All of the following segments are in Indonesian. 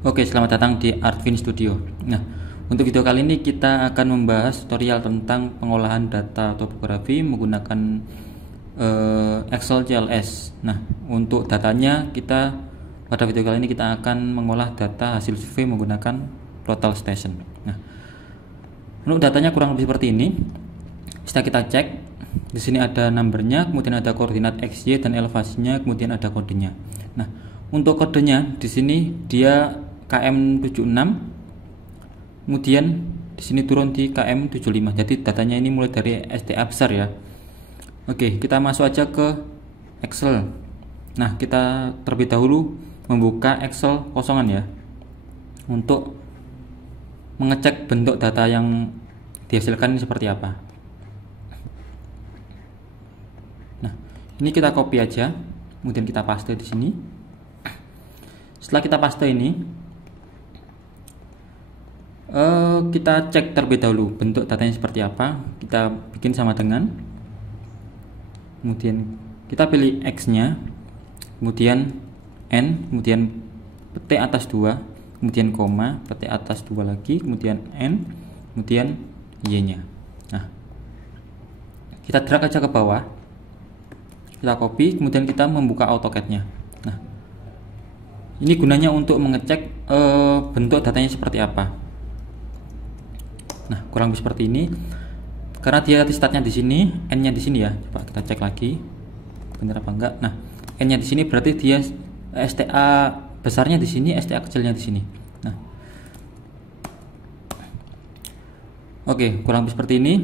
Oke, selamat datang di Artvin Studio. Nah, untuk video kali ini kita akan membahas tutorial tentang pengolahan data topografi menggunakan Excel CLS. Nah, untuk datanya pada video kali ini kita akan mengolah data hasil survei menggunakan Total Station. Nah, untuk datanya kurang lebih seperti ini. Bisa kita cek. Di sini ada numbernya, kemudian ada koordinat XY dan elevasinya, kemudian ada kodenya. Nah, untuk kodenya di sini dia KM76, kemudian di sini turun di KM75. Jadi datanya ini mulai dari SDA besar ya. Oke, kita masuk aja ke Excel. Nah, kita terlebih dahulu membuka Excel kosongan ya, untuk mengecek bentuk data yang dihasilkan ini seperti apa. Nah, ini kita copy aja, kemudian kita paste di sini. Setelah kita paste ini, kita cek terlebih dahulu bentuk datanya seperti apa. Kita bikin sama dengan, kemudian kita pilih X nya, kemudian N, kemudian petik atas 2, kemudian koma, petik atas 2 lagi, kemudian N, kemudian Y nya. Nah, kita drag aja ke bawah, kita copy, kemudian kita membuka AutoCAD nya. Nah, ini gunanya untuk mengecek bentuk datanya seperti apa. Nah, kurang lebih seperti ini. Karena dia startnya di sini, N-nya di sini ya. Coba kita cek lagi, benar apa enggak. Nah, N-nya di sini berarti dia STA besarnya di sini, STA kecilnya di sini. Nah, oke, kurang lebih seperti ini.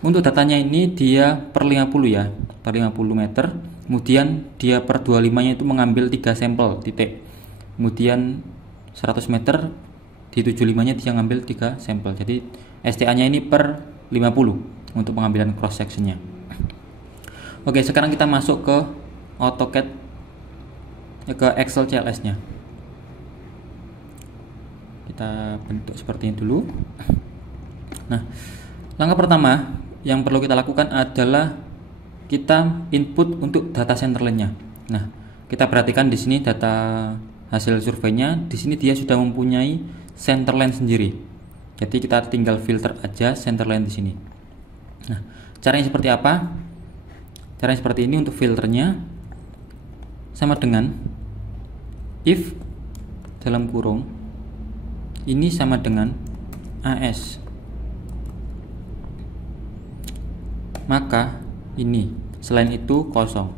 Untuk datanya ini dia per 50 ya, per 50 meter. Kemudian dia per 25-nya itu mengambil 3 sampel titik. Kemudian 100 meter di 75-nya dia ngambil 3 sampel. Jadi STA-nya ini per 50 untuk pengambilan cross sectionnya. Oke, sekarang kita masuk ke AutoCAD, ke Excel CLS-nya. Kita bentuk seperti ini dulu. Nah, langkah pertama yang perlu kita lakukan adalah kita input untuk data centerline-nya. Nah, kita perhatikan di sini data hasil surveinya. Di sini dia sudah mempunyai centerline sendiri. Jadi kita tinggal filter aja centerline di sini. Nah, caranya seperti apa? Caranya seperti ini. Untuk filternya sama dengan if dalam kurung ini sama dengan AS, maka ini selain itu kosong.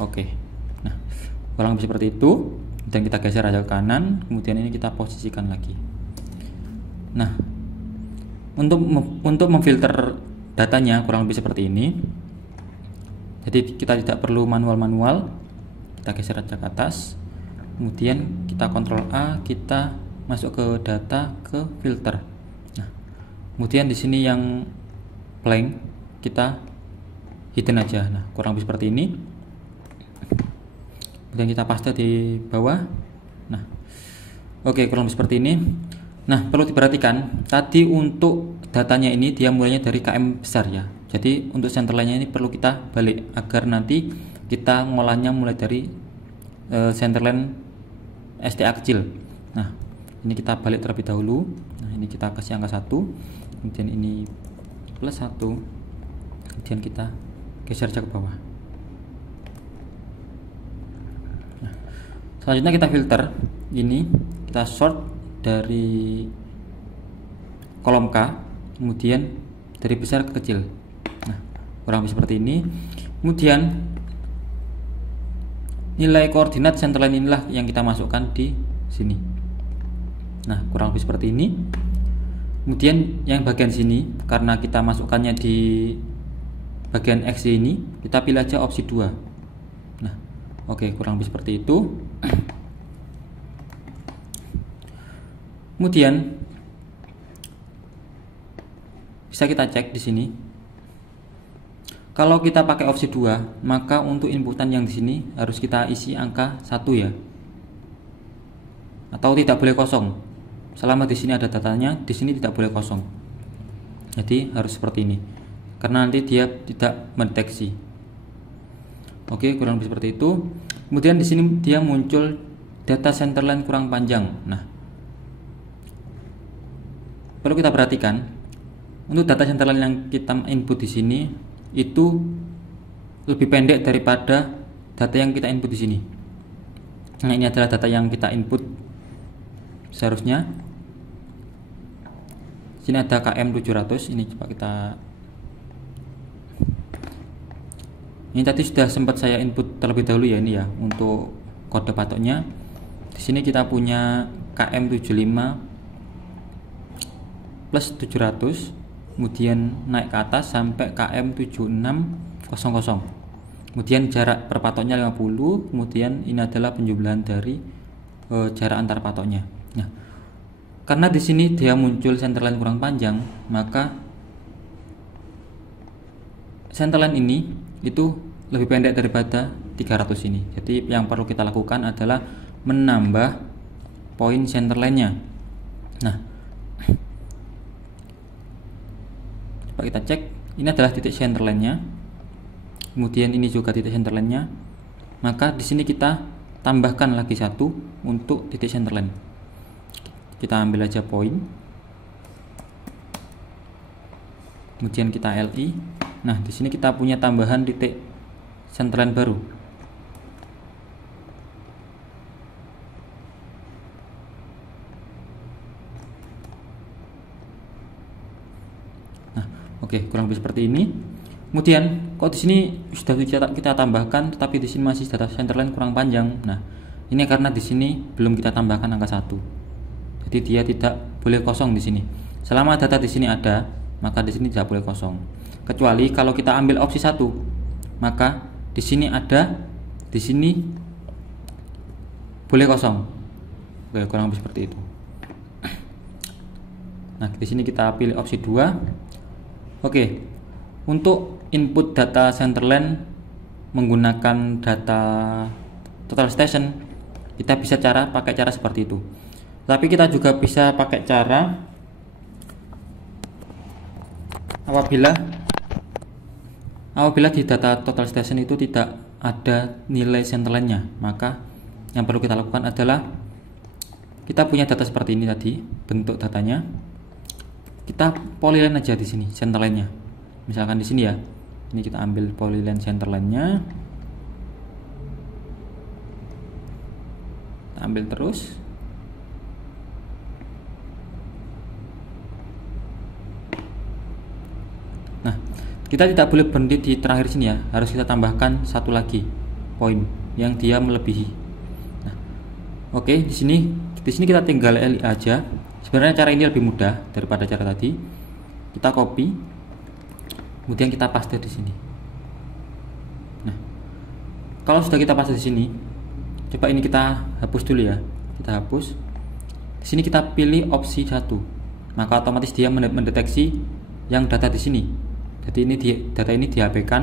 Oke. Nah, kurang lebih seperti itu. Dan kita geser aja ke kanan, kemudian ini kita posisikan lagi. Nah, untuk memfilter datanya kurang lebih seperti ini. Jadi kita tidak perlu manual-manual. Kita geser aja ke atas. Kemudian kita Ctrl A, kita masuk ke data, ke filter. Nah, kemudian di sini yang blank kita hidden aja. Nah, kurang lebih seperti ini. Kemudian kita paste di bawah. Nah, oke, kurang lebih seperti ini. Nah, perlu diperhatikan tadi untuk datanya ini dia mulainya dari KM besar ya. Jadi untuk centerline-nya ini perlu kita balik agar nanti kita ngolahnya mulai dari centerline STA kecil. Nah, ini kita balik terlebih dahulu. Nah, ini kita kasih angka 1, kemudian ini plus 1, kemudian kita geser aja ke bawah. Nah, selanjutnya kita filter. Ini kita sort dari kolom K, kemudian dari besar ke kecil. Nah, kurang lebih seperti ini. Kemudian nilai koordinat centerline inilah yang kita masukkan di sini. Nah, kurang lebih seperti ini. Kemudian yang bagian sini, karena kita masukkannya di bagian X ini, kita pilih aja opsi 2. Nah, oke, kurang lebih seperti itu. Kemudian bisa kita cek di sini. Kalau kita pakai opsi 2, maka untuk inputan yang di sini harus kita isi angka 1 ya. Atau tidak boleh kosong. Selama di sini ada datanya, di sini tidak boleh kosong. Jadi harus seperti ini. Karena nanti dia tidak mendeteksi. Oke, kurang lebih seperti itu. Kemudian di sini dia muncul data centerline kurang panjang. Nah, perlu kita perhatikan untuk data centerline yang kita input di sini itu lebih pendek daripada data yang kita input di sini. Nah, ini adalah data yang kita input seharusnya. Sini ada KM700. Ini coba kita. Ini tadi sudah sempat saya input terlebih dahulu ya, ini ya untuk kode patoknya. Di sini kita punya KM75 plus 700, kemudian naik ke atas sampai KM7600. Kemudian jarak per patoknya 50, kemudian ini adalah penjumlahan dari jarak antar patoknya. Nah, karena di sini dia muncul centerline kurang panjang, maka centerline ini itu lebih pendek daripada 300 ini. Jadi yang perlu kita lakukan adalah menambah poin centerline-nya. Nah, coba kita cek. Ini adalah titik centerline-nya. Kemudian ini juga titik centerline-nya. Maka di sini kita tambahkan lagi satu untuk titik centerline. Kita ambil aja poin. Kemudian kita LI. Nah, di sini kita punya tambahan titik centerline baru. Nah, oke, kurang lebih seperti ini. Kemudian, kok di sini sudah kita tambahkan, tetapi di sini masih data centerline kurang panjang. Nah, ini karena di sini belum kita tambahkan angka 1. Jadi dia tidak boleh kosong di sini. Selama data di sini ada, maka di sini tidak boleh kosong. Kecuali kalau kita ambil opsi 1, maka di sini ada, di sini boleh kosong. Oke, kurang lebih seperti itu. Nah, di sini kita pilih opsi 2. Oke. Untuk input data centerline menggunakan data total station, kita bisa pakai cara seperti itu. Tapi kita juga bisa pakai cara apabila di data total station itu tidak ada nilai centerline-nya, maka yang perlu kita lakukan adalah kita punya data seperti ini tadi, bentuk datanya. Kita polyline aja di sini centerline-nya. Misalkan di sini ya. Ini kita ambil polyline centerline-nya. Kita ambil terus. Nah, kita tidak boleh berhenti di terakhir sini ya, harus kita tambahkan satu lagi poin yang dia melebihi. Nah, oke, di sini kita tinggal LI aja. Sebenarnya cara ini lebih mudah daripada cara tadi. Kita copy, kemudian kita paste di sini. Nah, kalau sudah kita paste di sini, coba ini kita hapus dulu ya. Kita hapus. Di sini kita pilih opsi 1, maka otomatis dia mendeteksi yang data di sini. Jadi ini data ini dihapuskan,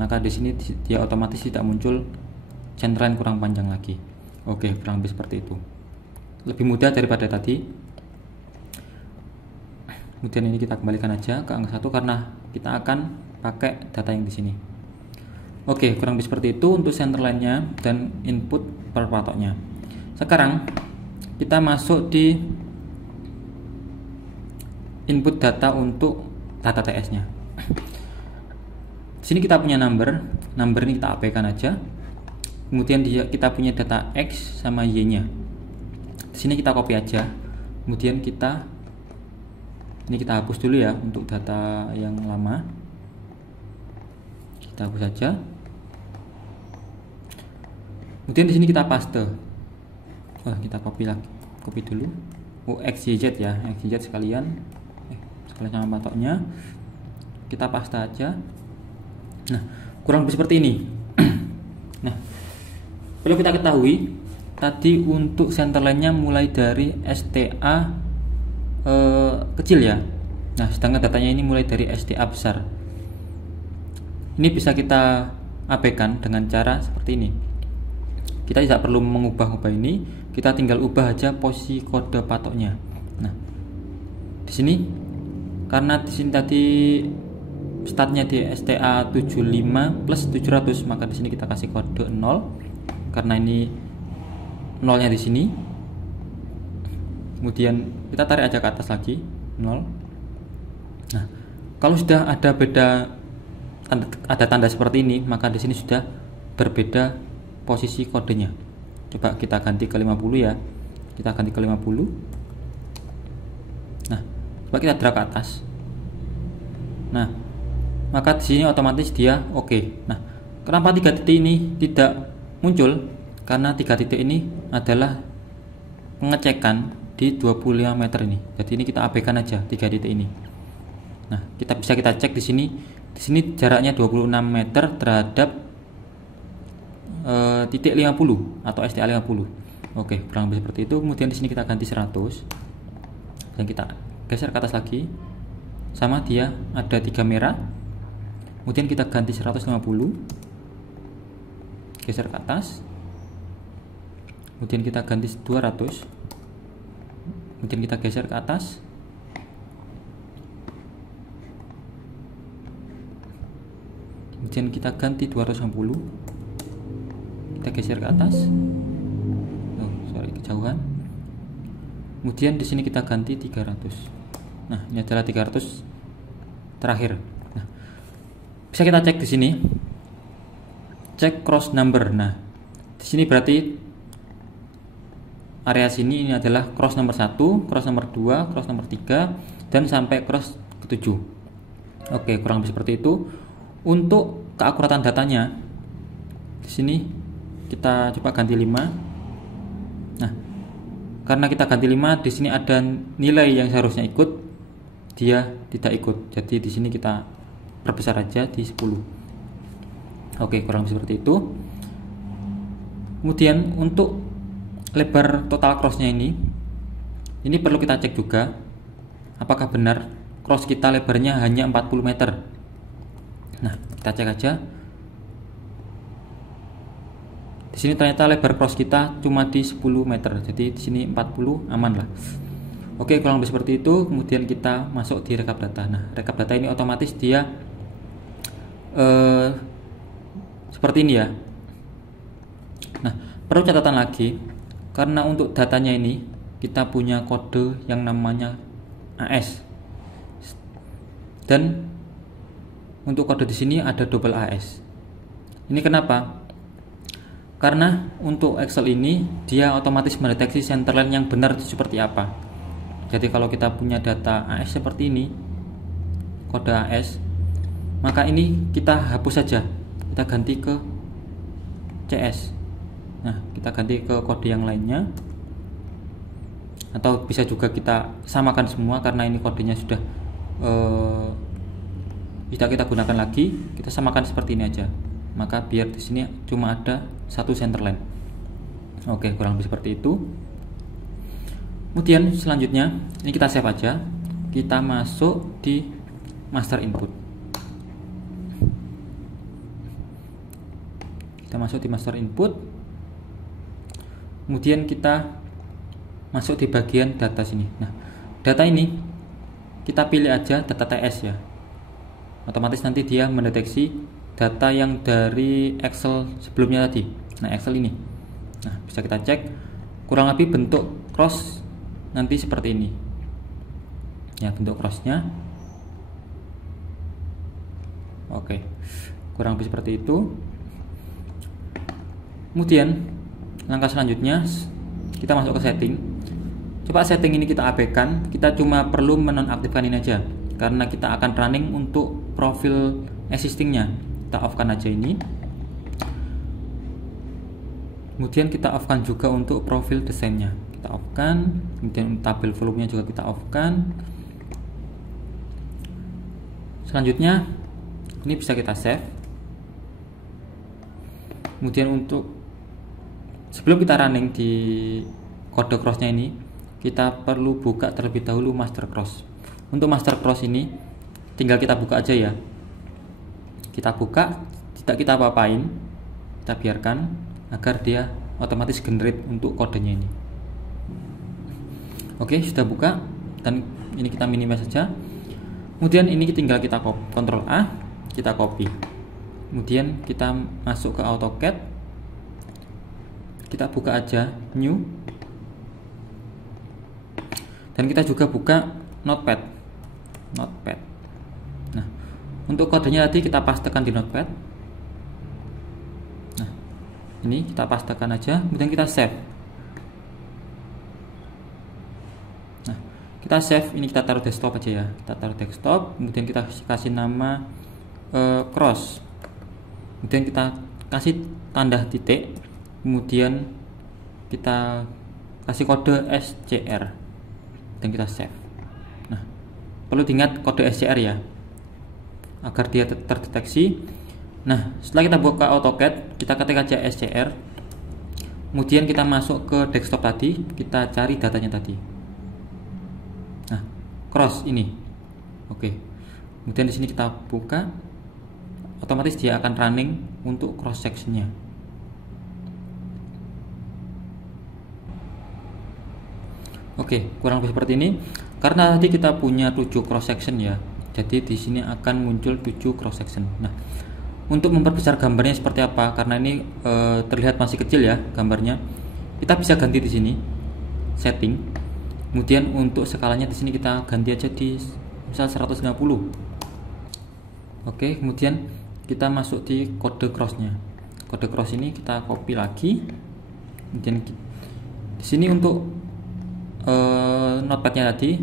maka di sini dia otomatis tidak muncul centerline kurang panjang lagi. Oke, kurang lebih seperti itu. Lebih mudah daripada tadi. Kemudian ini kita kembalikan aja ke angka 1 karena kita akan pakai data yang di sini. Oke, kurang lebih seperti itu untuk centerline-nya dan input per patoknya. Sekarang kita masuk di input data untuk data TS-nya. Di sini kita punya number ini kita abaikan aja. Kemudian kita punya data X sama Y-nya. Di sini kita copy aja. Kemudian kita hapus dulu ya untuk data yang lama. Kita hapus saja. Kemudian di sini kita paste. Kita copy lagi. Copy dulu. XYZ ya, XYZ sekalian sama patoknya. Kita paste aja. Nah, kurang lebih seperti ini. Nah, perlu kita ketahui tadi untuk centerline-nya mulai dari STA kecil ya. Nah, sedangkan datanya ini mulai dari STA besar. Ini bisa kita abaikan dengan cara seperti ini. Kita tidak perlu mengubah ini, kita tinggal ubah aja posisi kode patoknya. Nah, di sini karena di sini tadi startnya di STA 75 plus 700, maka di sini kita kasih kode 0 karena ini nolnya di sini, kemudian kita tarik aja ke atas lagi 0. Nah, kalau sudah ada tanda seperti ini, maka di sini sudah berbeda posisi kodenya. Coba kita ganti ke 50 ya. Kita ganti ke 50. Nah, coba kita drag ke atas. Nah, maka di sini otomatis dia oke. Nah, kenapa 3 titik ini tidak muncul? Karena 3 titik ini adalah pengecekan di 25 meter ini. Jadi ini kita abaikan aja 3 titik ini. Nah, kita cek di sini. Di sini jaraknya 26 meter terhadap titik 50 atau STA 50. Oke, kurang lebih seperti itu. Kemudian di sini kita ganti 100 dan kita geser ke atas lagi. Sama, dia ada 3 merah. Kemudian kita ganti 150. Geser ke atas. Kemudian kita ganti 200. Kemudian kita geser ke atas. Kemudian kita ganti 250. Kita geser ke atas. Oh, sorry, kejauhan. Kemudian di sini kita ganti 300. Nah, ini adalah 300 terakhir. Nah, bisa kita cek di sini. Cek cross number. Nah, di sini berarti area sini ini adalah cross nomor 1, cross nomor 2, cross nomor 3 dan sampai cross ke-7. Oke, kurang lebih seperti itu. Untuk keakuratan datanya di sini kita coba ganti 5. Nah, karena kita ganti 5, di sini ada nilai yang seharusnya ikut, dia tidak ikut. Jadi di sini kita perbesar aja di 10. Oke, kurang lebih seperti itu. Kemudian untuk lebar total crossnya ini perlu kita cek juga apakah benar cross kita lebarnya hanya 40 meter. Nah, kita cek aja. Di sini ternyata lebar cross kita cuma di 10 meter. Jadi di sini 40 aman lah. Oke, kurang lebih seperti itu. Kemudian kita masuk di rekap data. Nah, rekap data ini otomatis dia seperti ini ya. Nah, perlu catatan lagi, karena untuk datanya ini kita punya kode yang namanya AS. Dan untuk kode di sini ada double AS. Ini kenapa? Karena untuk Excel ini dia otomatis mendeteksi centerline yang benar itu seperti apa. Jadi kalau kita punya data AS seperti ini, kode AS, maka ini kita hapus saja. Kita ganti ke CS. Nah, kita ganti ke kode yang lainnya. Atau bisa juga kita samakan semua karena ini kodenya sudah tidak kita gunakan lagi. Kita samakan seperti ini aja. Maka biar di sini cuma ada satu centerline. Oke, kurang lebih seperti itu. Kemudian selanjutnya ini kita save aja. Kita masuk di master input. Kita masuk di master input. Kemudian kita masuk di bagian data sini. Nah, data ini kita pilih aja data TS ya. Otomatis nanti dia mendeteksi data yang dari Excel sebelumnya tadi. Nah, Excel ini. Nah, bisa kita cek kurang lebih bentuk cross nanti seperti ini. Ya, bentuk crossnya. Oke. Kurang lebih seperti itu. Kemudian langkah selanjutnya kita masuk ke setting. Coba setting ini kita abaikan. Kita cuma perlu menonaktifkan ini aja karena kita akan running untuk profil existingnya. Kita off-kan aja ini. Kemudian kita off-kan juga untuk profil desainnya. Kita off-kan. Kemudian tabel volumenya juga kita off-kan. Selanjutnya ini bisa kita save. Kemudian untuk sebelum kita running di kode crossnya ini, kita perlu buka terlebih dahulu master cross. Untuk master cross ini tinggal kita buka aja ya. Kita buka, tidak kita apa-apain, kita biarkan agar dia otomatis generate untuk kodenya ini. Oke, sudah buka dan ini kita minimize saja. Kemudian ini tinggal kita Ctrl A, kita copy. Kemudian kita masuk ke AutoCAD. kita buka aja new, dan kita juga buka notepad. Nah, untuk kodenya tadi kita pastekan di notepad. Nah, ini kita pastekan aja, kemudian kita save. Nah, kita save, ini kita taruh desktop aja ya, kita taruh desktop, kemudian kita kasih nama cross, kemudian kita kasih tanda titik, kemudian kita kasih kode SCR dan kita save. Nah, perlu diingat kode SCR ya, agar dia terdeteksi. Nah, setelah kita buka AutoCAD, kita ketik aja SCR, kemudian kita masuk ke desktop tadi, kita cari datanya tadi. Nah, cross ini, oke. Kemudian di sini kita buka, otomatis dia akan running untuk cross sectionnya. Oke, kurang lebih seperti ini. Karena tadi kita punya 7 cross section ya, jadi di sini akan muncul 7 cross section. Nah, untuk memperbesar gambarnya seperti apa? Karena ini terlihat masih kecil ya gambarnya, kita bisa ganti di sini setting. Kemudian untuk skalanya di sini kita ganti aja di misal 150. Oke, kemudian kita masuk di kode crossnya. Kode cross ini kita copy lagi. Kemudian di sini untuk notepadnya tadi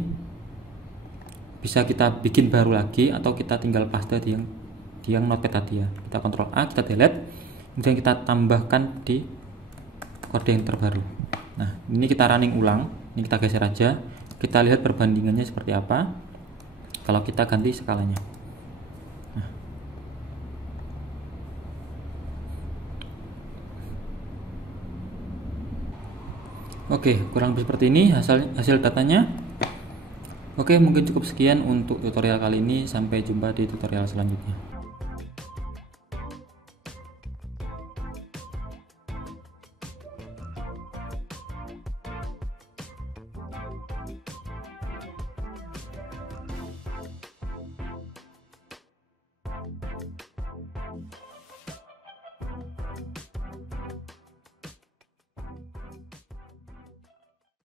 bisa kita bikin baru lagi, atau kita tinggal paste di yang notepad tadi ya. Kita Ctrl A, kita delete, kemudian kita tambahkan di kode yang terbaru. Nah, ini kita running ulang, ini kita geser aja, kita lihat perbandingannya seperti apa kalau kita ganti skalanya. Nah. Oke, kurang lebih seperti ini hasil datanya. Oke, mungkin cukup sekian untuk tutorial kali ini. Sampai jumpa di tutorial selanjutnya.